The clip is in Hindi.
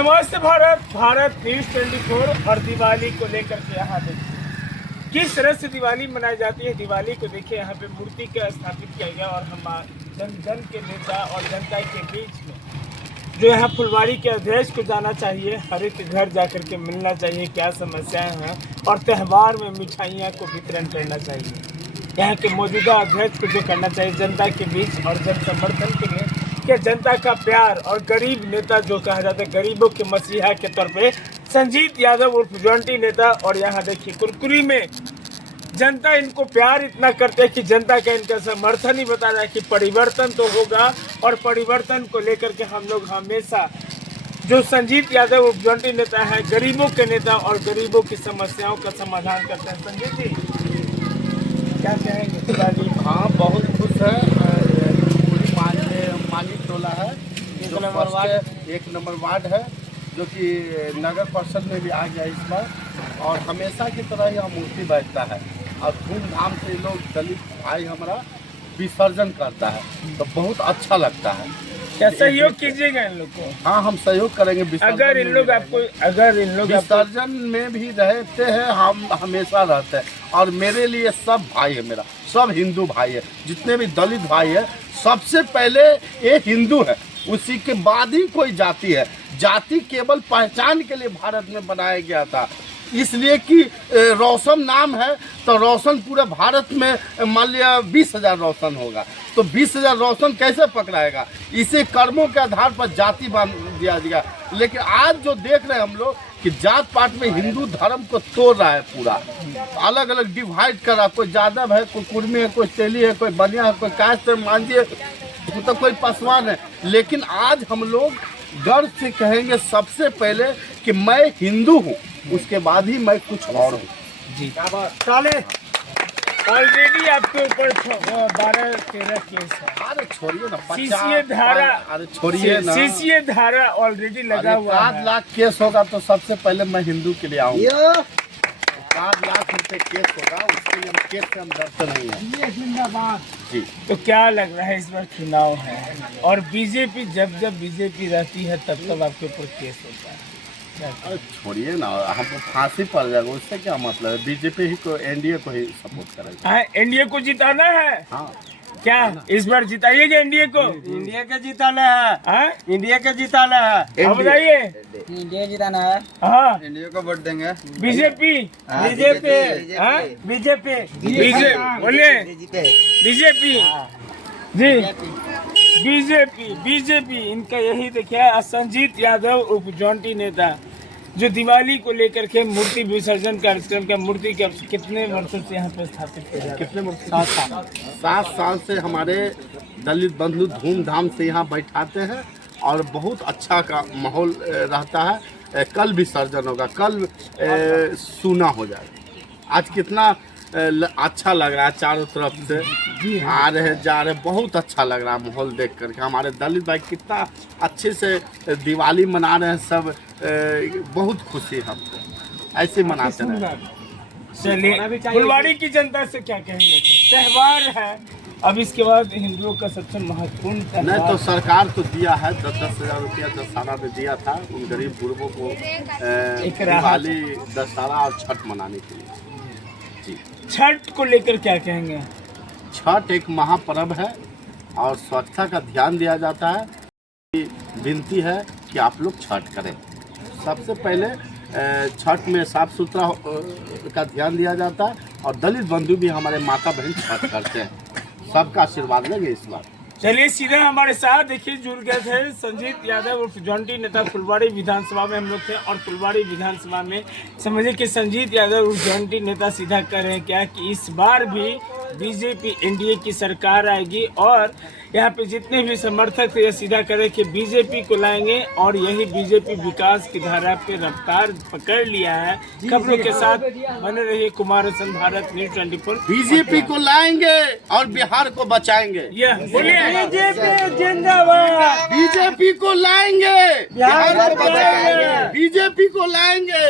नमस्ते भारत, भारत न्यूज 24 और दिवाली को लेकर के यहाँ देखिए किस तरह से दिवाली मनाई जाती है। दिवाली को देखिए यहाँ पे मूर्ति का स्थापित किया गया और हम जन के नेता और जनता के बीच में जो यहाँ फुलवाड़ी के अध्यक्ष को जाना चाहिए, हर एक घर जाकर के मिलना चाहिए, क्या समस्याएं हैं और त्यौहार में मिठाइयाँ को वितरण करना चाहिए। यहाँ के मौजूदा अध्यक्ष को जो करना चाहिए जनता के बीच और जन समर्थन के लिए कि जनता का प्यार और गरीब नेता जो कहा जाता है, गरीबों के मसीहा के तौर पे संजीत यादव उर्फ जॉन्टी नेता। और यहाँ देखिए कुरकुरी में जनता इनको प्यार इतना करते हैं कि जनता का इनका समर्थन ही बता रहा है कि परिवर्तन तो होगा और परिवर्तन को लेकर के हम लोग हमेशा जो संजीत यादव उर्फ जॉन्टी नेता है, गरीबों के नेता और गरीबों की समस्याओं का समाधान करते हैं। संजीत जी क्या कहेंगे? हाँ, बहुत खुश है। माली टोला है, एक नंबर वार्ड है जो कि नगर परिषद में भी आ गया इस बार, और हमेशा की तरह यहाँ मूर्ति बैठता है और धूमधाम से लोग दलित भाई हमारा विसर्जन करता है, तो बहुत अच्छा लगता है। क्या सहयोग कीजिएगा इन लोग को? हाँ, हम सहयोग करेंगे। अगर इन लोग विसर्जन में भी रहते हैं, हम हमेशा रहते हैं। और मेरे लिए सब भाई है, मेरा सब हिंदू भाई है, जितने भी दलित भाई है सबसे पहले ये हिंदू है, उसी के बाद ही कोई जाति है। जाति केवल पहचान के लिए भारत में बनाया गया था, इसलिए कि रोशन नाम है तो रोशन पूरे भारत में मान लिया 20,000 रोशन होगा, तो 20,000 रोशन कैसे पकड़ाएगा? इसे कर्मों के आधार पर जाति बांध दिया गया। लेकिन आज जो देख रहे हैं हम लोग कि जात पात में हिंदू धर्म को तोड़ रहा है, पूरा अलग अलग डिवाइड कर रहा है। कोई यादव है, कोई कुर्मी है, कोई तेली है, कोई बनिया है, कोई कास्ट है, मांझी, तो कोई पासवान है। लेकिन आज हम लोग गर्व से कहेंगे सबसे पहले कि मैं हिंदू हूँ, उसके बाद ही मैं कुछ और हूँ। जी साले ऑलरेडी आपके ऊपर 12-13 केस है। अरे छोड़िए ना, सीसीए धारा, अरे छोड़िए ना, सीसीए धारा ऑलरेडी लगा हुआ है। 7 लाख केस होगा तो सबसे पहले मैं हिंदू के लिए आऊँगा। 7 लाख रुपए केस होगा, उसके लिए हम केस से हम डरते नहीं है। जिंदाबाद जी। तो क्या लग रहा है इस बार चुनाव है और बीजेपी जब बीजेपी रहती है तब आपके ऊपर केस होता है? अरे छोड़िए ना, हमको फांसी पड़ जाएगा, उससे क्या मतलब है? बीजेपी ही को, एनडीए को ही सपोर्ट करेगा। एनडीए को जिताना है। हाँ, क्या इस बार जिताइएगा एनडीए को? इंडिया के जिताना है। इंडिया के जिताना है। अब बताइए। इंडिया जिताना है। हाँ, इंडिया को वोट देंगे। बीजेपी बीजेपी बीजेपी बोलिए। बीजेपी जी, बीजेपी इनका यही देखिए। संजीत यादव उर्फ जॉन्टी नेता जो दिवाली को लेकर के मूर्ति विसर्जन कार्यक्रम का मूर्ति के कितने वर्षों से यहाँ पे स्थापित किया जा रहा है? कितने वर्ष? 7 साल से हमारे दलित बंधु धूमधाम से यहाँ बैठाते हैं और बहुत अच्छा का माहौल रहता है। कल विसर्जन होगा, कल सूना हो जाएगा। आज कितना अच्छा लग रहा है, चारों तरफ से आ रहे जा रहे, बहुत अच्छा लग रहा है माहौल देख करके। हमारे दलित भाई कितना अच्छे से दिवाली मना रहे हैं, सब बहुत खुशी है हमको, ऐसे मनाते रहे। चलिए, फुलवाड़ी की जनता से क्या कहेंगे? त्यौहार है, अब इसके बाद हिंदुओं का सबसे महत्वपूर्ण नहीं तो सरकार तो दिया है 10,000 रुपया दशहरा में दिया था उन गरीब गुरबों को, दिवाली, दशहरा और छठ मनाने के लिए। जी, छठ को लेकर क्या कहेंगे? छठ एक महापर्व है और स्वच्छता का ध्यान दिया जाता है। विनती है कि आप लोग छठ करें। सबसे पहले छठ में साफ सुथरा का ध्यान दिया जाता है और दलित बंधु भी हमारे माता बहन छठ करते हैं। सबका आशीर्वाद लेंगे इस बार। चलिए सीधा हमारे साथ देखिए जुड़ गए थे संजीत यादव उर्फ जॉन्टी नेता। फुलवाड़ी विधानसभा में हम लोग थे और फुलवाड़ी विधानसभा में समझिए कि संजीत यादव उर्फ जॉन्टी नेता सीधा कर रहे हैं क्या कि इस बार भी बीजेपी एनडीए की सरकार आएगी और यहाँ पे जितने भी समर्थक थे ये सीधा करे कि बीजेपी को लाएंगे और यही बीजेपी विकास की धारा पे रफ्तार पकड़ लिया है। खबरों के साथ बने रहिए कुमार हसन, भारत न्यूज 24। बीजेपी को लाएंगे और बिहार को बचाएंगे। बोलिए बीजेपी जिंदाबाद। बीजेपी को लाएंगे, बिहार को बचाएंगे। बीजेपी को लाएंगे।